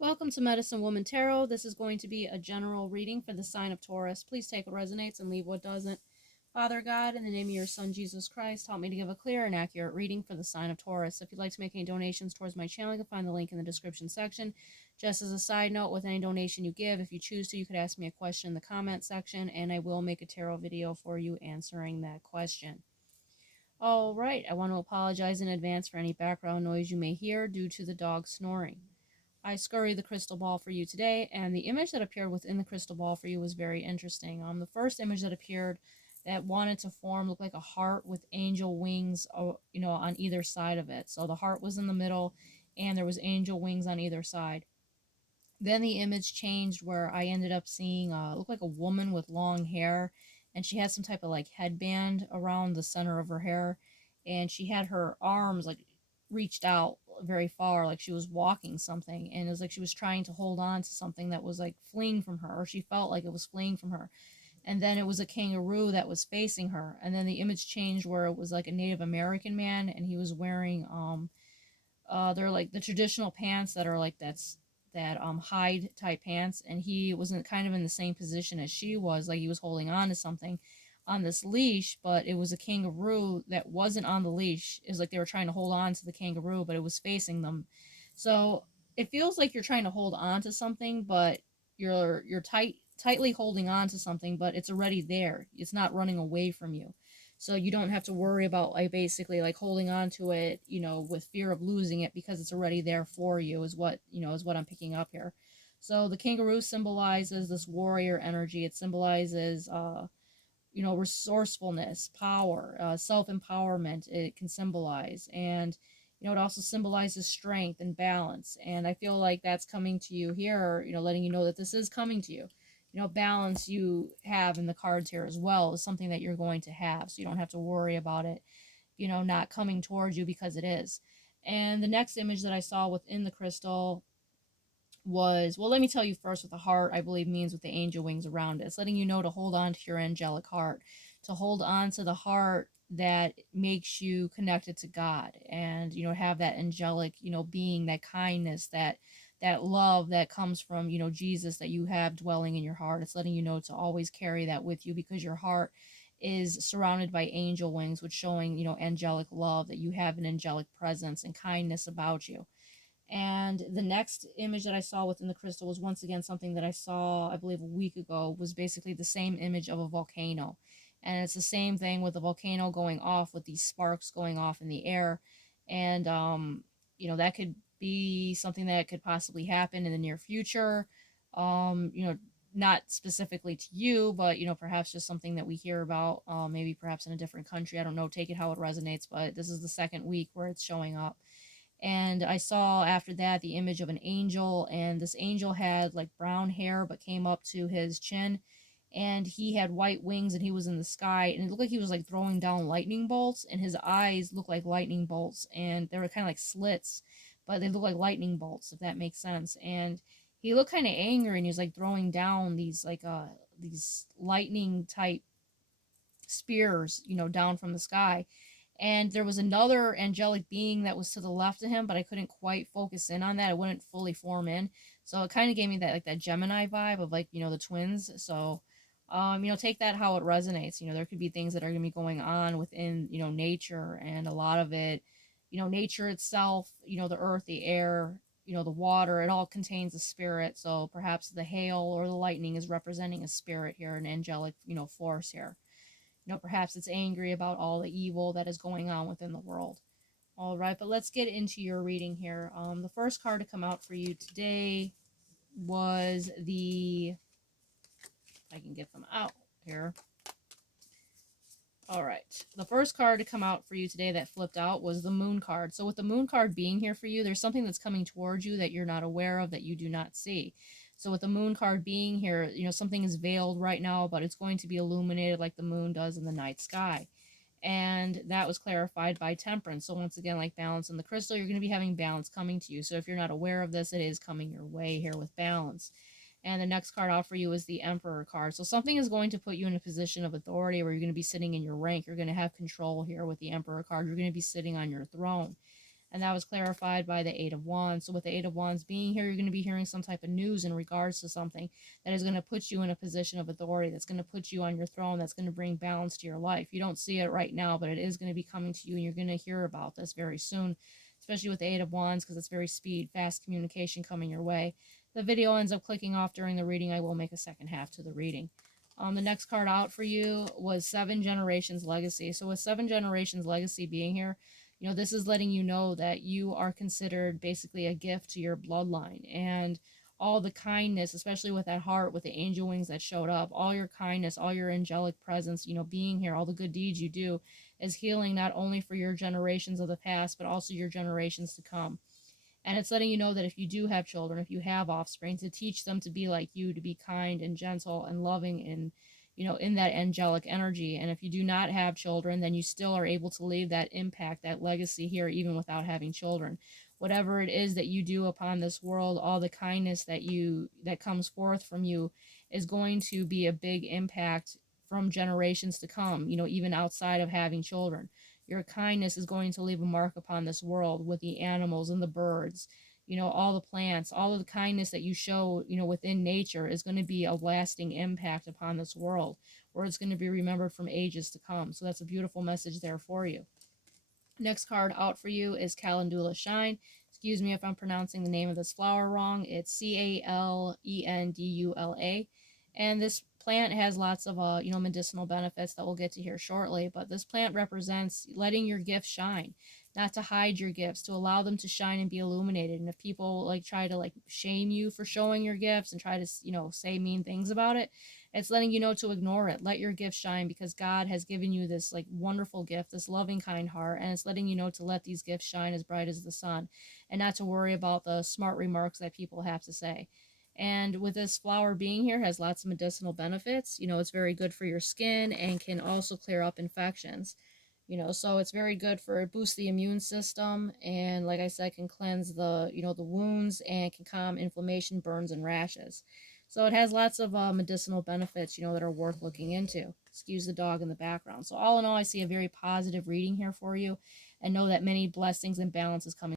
Welcome to Medicine Woman Tarot. This is going to be a general reading for the sign of Taurus. Please take what resonates and leave what doesn't. Father God, in the name of your Son, Jesus Christ, help me to give a clear and accurate reading for the sign of Taurus. If you'd like to make any donations towards my channel, you can find the link in the description section. Just as a side note, with any donation you give, if you choose to, you could ask me a question in the comment section, and I will make a tarot video for you answering that question. All right, I want to apologize in advance for any background noise you may hear due to the dog snoring. I scurry the crystal ball for you today, and the image that appeared within the crystal ball for you was very interesting. The first image that appeared that wanted to form looked like a heart with angel wings, on either side of it. So the heart was in the middle, and there was angel wings on either side. Then the image changed where I ended up seeing it looked like a woman with long hair, and she had some type of like headband around the center of her hair, and she had her arms like reached out very far, like she was walking something, and it was like she was trying to hold on to something that was like fleeing from her, or she felt like it was fleeing from her. And then it was a kangaroo that was facing her, and then the image changed where it was like a Native American man, and he was wearing they're like the traditional pants that are like that hide type pants, and he wasn't kind of in the same position as she was, like he was holding on to something on this leash, but it was a kangaroo that wasn't on the leash. It was like they were trying to hold on to the kangaroo, but it was facing them. So it feels like you're trying to hold on to something, but you're tightly holding on to something, but it's already there. It's not running away from you. So you don't have to worry about like basically like holding on to it, with fear of losing it, because it's already there for you, is what I'm picking up here. So the kangaroo symbolizes this warrior energy. It symbolizes resourcefulness, power, self-empowerment. It can symbolize, and it also symbolizes strength and balance. And I feel like that's coming to you here, letting you know that this is coming to you. Balance you have in the cards here as well is something that you're going to have, so you don't have to worry about it, not coming towards you, because it is. And the next image that I saw within the crystal was, well, let me tell you first what the heart, I believe, means with the angel wings around it. It's letting you know to hold on to your angelic heart, to hold on to the heart that makes you connected to God, and have that angelic, being, that kindness, that love that comes from, Jesus, that you have dwelling in your heart. It's letting you know to always carry that with you, because your heart is surrounded by angel wings, which showing, angelic love, that you have an angelic presence and kindness about you. And the next image that I saw within the crystal was once again something that I saw, I believe, a week ago, was basically the same image of a volcano. And it's the same thing with the volcano going off, with these sparks going off in the air. And, that could be something that could possibly happen in the near future. Not specifically to you, but, perhaps just something that we hear about, maybe perhaps in a different country. I don't know, take it how it resonates, but this is the second week where it's showing up. And I saw after that the image of an angel, and this angel had like brown hair but came up to his chin, and he had white wings, and he was in the sky, and it looked like he was like throwing down lightning bolts, and his eyes looked like lightning bolts, and they were kind of like slits, but they looked like lightning bolts, if that makes sense. And he looked kind of angry, and he was like throwing down these lightning type spears, down from the sky. And there was another angelic being that was to the left of him, but I couldn't quite focus in on that. It wouldn't fully form in. So it kind of gave me that, like, that Gemini vibe of, like, the twins. So take that how it resonates. There could be things that are going to be going on within, nature, and a lot of it, nature itself, the earth, the air, the water, it all contains a spirit. So perhaps the hail or the lightning is representing a spirit here, an angelic, force here. Perhaps it's angry about all the evil that is going on within the world. All right, but let's get into your reading here. The first card to come out for you today was I can get them out here. All right, the first card to come out for you today that flipped out was the moon card. So with the moon card being here for you, there's something that's coming towards you that you're not aware of, that you do not see. So with the moon card being here, something is veiled right now, but it's going to be illuminated like the moon does in the night sky. And that was clarified by temperance. So once again, like balance in the crystal, you're going to be having balance coming to you. So if you're not aware of this, it is coming your way here with balance. And the next card out for you is the Emperor card. So something is going to put you in a position of authority where you're going to be sitting in your rank. You're going to have control here with the Emperor card. You're going to be sitting on your throne. and that was clarified by the Eight of Wands. So with the Eight of Wands being here, you're going to be hearing some type of news in regards to something that is going to put you in a position of authority, that's going to put you on your throne, that's going to bring balance to your life. You don't see it right now, but it is going to be coming to you, and you're going to hear about this very soon, especially with the Eight of Wands, because it's very speed, fast communication coming your way. The video ends up clicking off during the reading. I will make a second half to the reading. The next card out for you was Seven Generations Legacy. So with Seven Generations Legacy being here, you know, this is letting you know that you are considered basically a gift to your bloodline, and all the kindness, especially with that heart, with the angel wings that showed up, all your kindness, all your angelic presence, you know, being here, all the good deeds you do is healing not only for your generations of the past, but also your generations to come. And it's letting you know that if you do have children, if you have offspring, to teach them to be like you, to be kind and gentle and loving and, you know, in that angelic energy. And if you do not have children, then you still are able to leave that impact, that legacy here, even without having children. Whatever it is that you do upon this world, all the kindness that comes forth from you is going to be a big impact from generations to come, you know, even outside of having children. Your kindness is going to leave a mark upon this world with the animals and the birds, you know, all the plants, all of the kindness that you show, you know, within nature is going to be a lasting impact upon this world, where it's going to be remembered from ages to come. So that's a beautiful message there for you. Next card out for you is Calendula Shine. Excuse me if I'm pronouncing the name of this flower wrong. It's Calendula. And this plant has lots of you know, medicinal benefits that we'll get to here shortly, but this plant represents letting your gifts shine, not to hide your gifts, to allow them to shine and be illuminated. And if people like try to like shame you for showing your gifts and try to, you know, say mean things about it, it's letting you know to ignore it. Let your gift shine, because God has given you this like wonderful gift, this loving, kind heart, and it's letting you know to let these gifts shine as bright as the sun, and not to worry about the smart remarks that people have to say. And with this flower being here, has lots of medicinal benefits. You know, it's very good for your skin and can also clear up infections. You know, so it's very good for boost the immune system, and like I said, can cleanse the, you know, the wounds, and can calm inflammation, burns, and rashes. So it has lots of medicinal benefits, you know, that are worth looking into. Excuse the dog in the background. So all in all, I see a very positive reading here for you, and know that many blessings and balance is coming